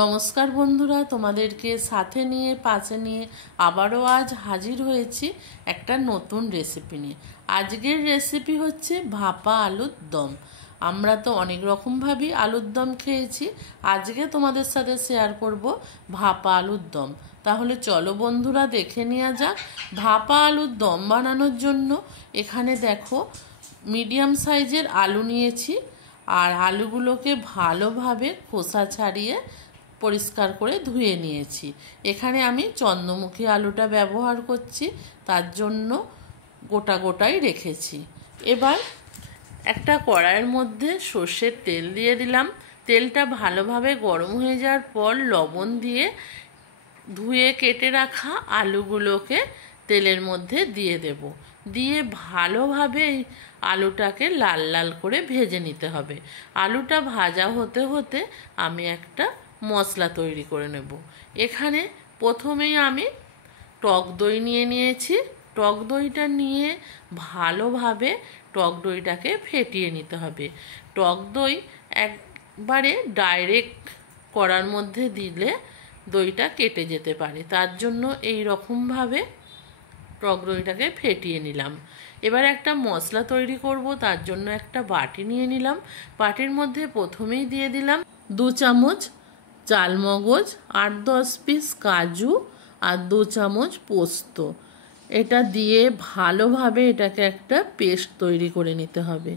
নমস্কার বন্ধুরা, তোমাদেরকে সাথে নিয়ে পাশে নিয়ে আবারও আজ হাজির হয়েছি একটা নতুন রেসিপি নিয়ে। আজকের রেসিপি হচ্ছে ভাপা আলুর দম। আমরা তো অনেক রকমভাবেই আলুর দম খেয়েছি, আজকে তোমাদের সাথে শেয়ার করব ভাপা আলুর দম। তাহলে চলো বন্ধুরা দেখে নেওয়া যাক। ভাপা আলুর দম বানানোর জন্য এখানে দেখো মিডিয়াম সাইজের আলু নিয়েছি, আর আলুগুলোকে ভালোভাবে খোসা ছাড়িয়ে পরিষ্কার করে ধুয়ে নিয়েছি। এখানে আমি চন্দ্রমুখী আলুটা ব্যবহার করছি, তার জন্য গোটা গোটাই রেখেছি। এবার একটা কড়াইয়ের মধ্যে সর্ষের তেল দিয়ে দিলাম। তেলটা ভালোভাবে গরম হয়ে যাওয়ার পর লবণ দিয়ে ধুয়ে কেটে রাখা আলুগুলোকে তেলের মধ্যে দিয়ে দেব। দিয়ে ভালোভাবে আলুটাকে লাল লাল করে ভেজে নিতে হবে। আলুটা ভাজা হতে হতে আমি একটা মশলা তৈরি করে নেব। এখানে প্রথমেই আমি টক দই নিয়ে নিয়েছি। টক দইটা নিয়ে ভালোভাবে টক দইটাকে ফেটিয়ে নিতে হবে। টক দই একবারে ডাইরেক্ট কড়ার মধ্যে দিলে দইটা কেটে যেতে পারে, তার জন্য এই রকমভাবে টক দইটাকে ফেটিয়ে নিলাম। এবার একটা মশলা তৈরি করব, তার জন্য একটা বাটি নিয়ে নিলাম। বাটির মধ্যে প্রথমেই দিয়ে দিলাম 2 চামচ চালমগজ, 8-10 পিস কাজু আর 2 চামচ পোস্ত। এটা দিয়ে ভালোভাবে এটাকে একটা পেস্ট তৈরি করে নিতে হবে।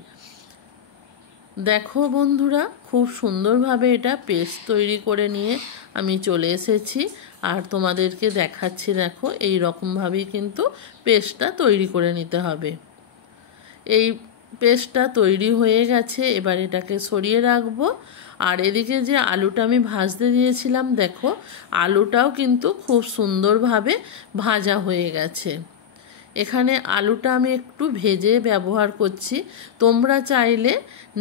দেখো বন্ধুরা, খুব সুন্দরভাবে এটা পেস্ট তৈরি করে নিয়ে আমি চলে এসেছি, আর তোমাদেরকে দেখাচ্ছি। দেখো এই রকমভাবেই কিন্তু পেস্টটা তৈরি করে নিতে হবে। এই পেস্টটা তৈরি হয়ে গেছে, এবার এটাকে সরিয়ে রাখবো। আর এদিকে যে আলুটা আমি ভাজতে দিয়েছিলাম, দেখো আলুটাও কিন্তু খুব সুন্দরভাবে ভাজা হয়ে গেছে। এখানে আলুটা আমি একটু ভেজে ব্যবহার করছি, তোমরা চাইলে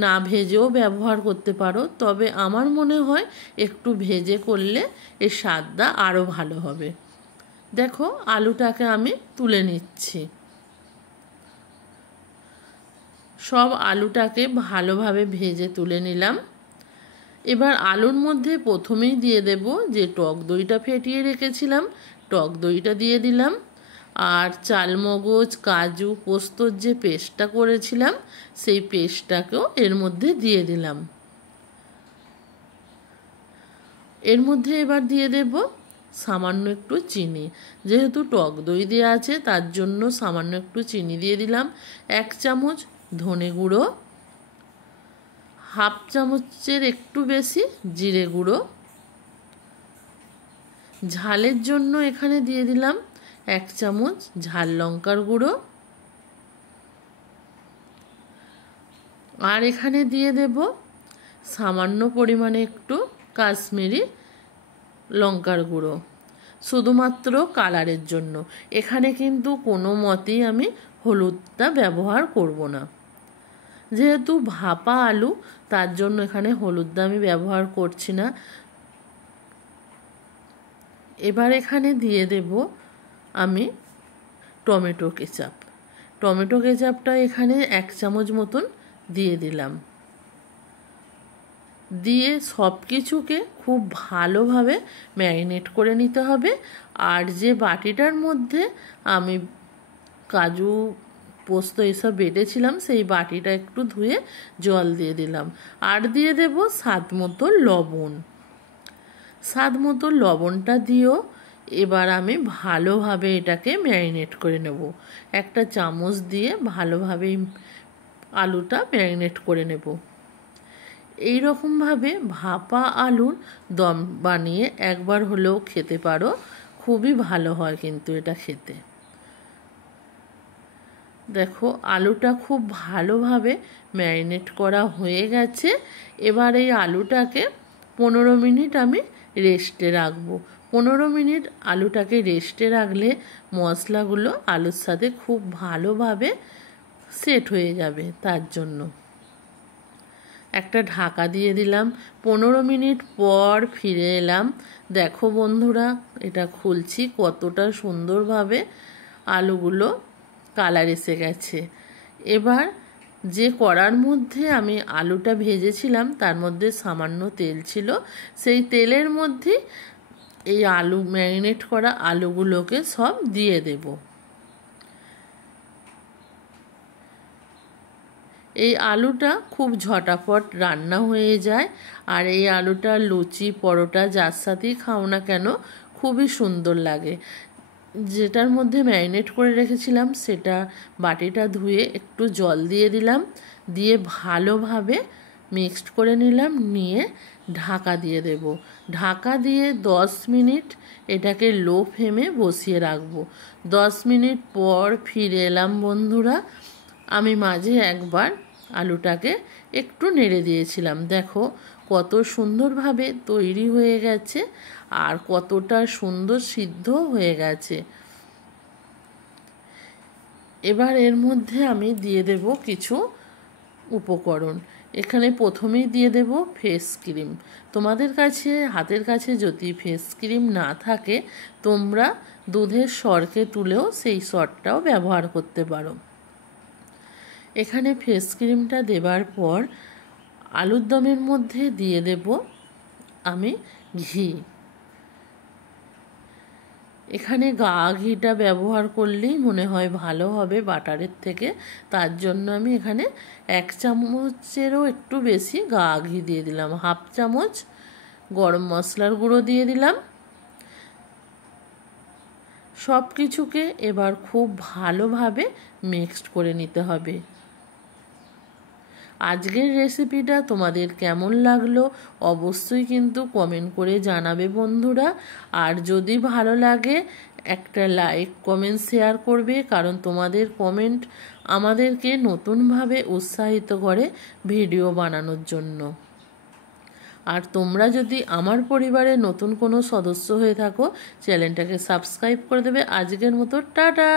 না ভেজেও ব্যবহার করতে পারো, তবে আমার মনে হয় একটু ভেজে করলে এর স্বাদটা আরও ভালো হবে। দেখো আলুটাকে আমি তুলে নিচ্ছি। সব আলুটাকে ভালোভাবে ভেজে তুলে নিলাম। এবার আলুর মধ্যে প্রথমেই দিয়ে দেব যে টক দইটা ফেটিয়ে রেখেছিলাম, টক দইটা দিয়ে দিলাম। আর চালমগজ, কাজু, পোস্তর যে পেস্টটা করেছিলাম, সেই পেস্টটাকেও এর মধ্যে দিয়ে দিলাম। এর মধ্যে এবার দিয়ে দেব সামান্য একটু চিনি। যেহেতু টক দই দেওয়া আছে, তার জন্য সামান্য একটু চিনি দিয়ে দিলাম। 1 চামচ ধনে গুঁড়ো, 1/2 চামচের একটু বেশি জিরে গুঁড়ো। ঝালের জন্য এখানে দিয়ে দিলাম 1 চামচ ঝাল লঙ্কার গুঁড়ো। আর এখানে দিয়ে দেব সামান্য পরিমাণে একটু কাশ্মীরি লঙ্কার গুঁড়ো, শুধুমাত্র কালারের জন্য। এখানে কিন্তু কোনো মতেই আমি হলুদটা ব্যবহার করব না। যেহেতু ভাপা আলু, তার জন্য এখানে হলুদটা আমি ব্যবহার করছি না। এবার এখানে দিয়ে দেব আমি টমেটো কেচাপ। টমেটো কেচাপটা এখানে 1 চামচ মতন দিয়ে দিলাম। দিয়ে সব কিছুকে খুব ভালোভাবে ম্যারিনেট করে নিতে হবে। আর যে বাটিটার মধ্যে আমি কাজু, পোস্ত এসব বেটেছিলাম, সেই বাটিটা একটু ধুয়ে জল দিয়ে দিলাম। আর দিয়ে দেব স্বাদ মতো লবণ। স্বাদ মতো লবণটা দিয়েও এবার আমি ভালোভাবে এটাকে ম্যারিনেট করে নেব। একটা চামচ দিয়ে ভালোভাবে আলুটা ম্যারিনেট করে নেব। এই রকমভাবে ভাপা আলুর দম বানিয়ে একবার হলেও খেতে পারো, খুবই ভালো হয় কিন্তু এটা খেতে। দেখো আলুটা খুব ভালোভাবে ম্যারিনেট করা হয়ে গেছে। এবার এই আলুটাকে 15 মিনিট আমি রেস্টে রাখবো। 15 মিনিট আলুটাকে রেস্টে রাখলে মশলাগুলো আলুর সাথে খুব ভালোভাবে সেট হয়ে যাবে, তার জন্য একটা ঢাকা দিয়ে দিলাম। 15 মিনিট পর ফিরে এলাম। দেখো বন্ধুরা, এটা খুলছি, কতটা সুন্দরভাবে আলুগুলো কালার এসে গেছে। এবার যে কড়ার মধ্যে আমি আলুটা ভেজেছিলাম তার মধ্যে সামান্য তেল ছিল, সেই তেলের মধ্যে এই আলু ম্যারিনেট করা আলুগুলোকে সব দিয়ে দেব। এই আলুটা খুব ঝটাপট রান্না হয়ে যায়, আর এই আলুটা লুচি পরোটা যার সাথেই খাও না কেন খুবই সুন্দর লাগে। যেটার মধ্যে ম্যারিনেট করে রেখেছিলাম সেটা বাটিটা ধুয়ে একটু জল দিয়ে দিলাম, দিয়ে ভালোভাবে মিক্সড করে নিলাম, নিয়ে ঢাকা দিয়ে দেব। ঢাকা দিয়ে 10 মিনিট এটাকে লো ফ্লেমে বসিয়ে রাখবো। 10 মিনিট পর ফিরে এলাম বন্ধুরা। আমি মাঝে একবার আলুটাকে একটু নেড়ে দিয়েছিলাম। দেখো কত সুন্দরভাবে তৈরি হয়ে গেছে আর কতটা সুন্দর সিদ্ধ হয়ে গেছে। এবার এর মধ্যে আমি দিয়ে দেব কিছু উপকরণ। এখানে প্রথমেই দিয়ে দেব ফেস ক্রিম। তোমাদের কাছে হাতের কাছে যদি ফেস ক্রিম না থাকে তোমরা দুধের সরকে তুলেও সেই সরটাও ব্যবহার করতে পারো। এখানে ফেস ক্রিমটা দেবার পর আলুর দমের মধ্যে দিয়ে দেব আমি ঘি। এখানে গা ঘিটা ব্যবহার করলেই মনে হয় ভালো হবে বাটারের থেকে, তার জন্য আমি এখানে 1 চামচেরও একটু বেশি গা ঘি দিয়ে দিলাম। 1/2 চামচ গরম মশলার গুঁড়ো দিয়ে দিলাম। সব কিছুকে এবার খুব ভালোভাবে মিক্সড করে নিতে হবে। আজকের রেসিপিটা তোমাদের কেমন লাগলো অবশ্যই কিন্তু কমেন্ট করে জানাবে বন্ধুরা। আর যদি ভালো লাগে একটা লাইক কমেন্ট শেয়ার করবে, কারণ তোমাদের কমেন্ট আমাদেরকে নতুনভাবে উৎসাহিত করে ভিডিও বানানোর জন্য। আর তোমরা যদি আমার পরিবারে নতুন কোনো সদস্য হয়ে থাকো চ্যানেলটাকে সাবস্ক্রাইব করে দেবে। আজকের মতো টাটা।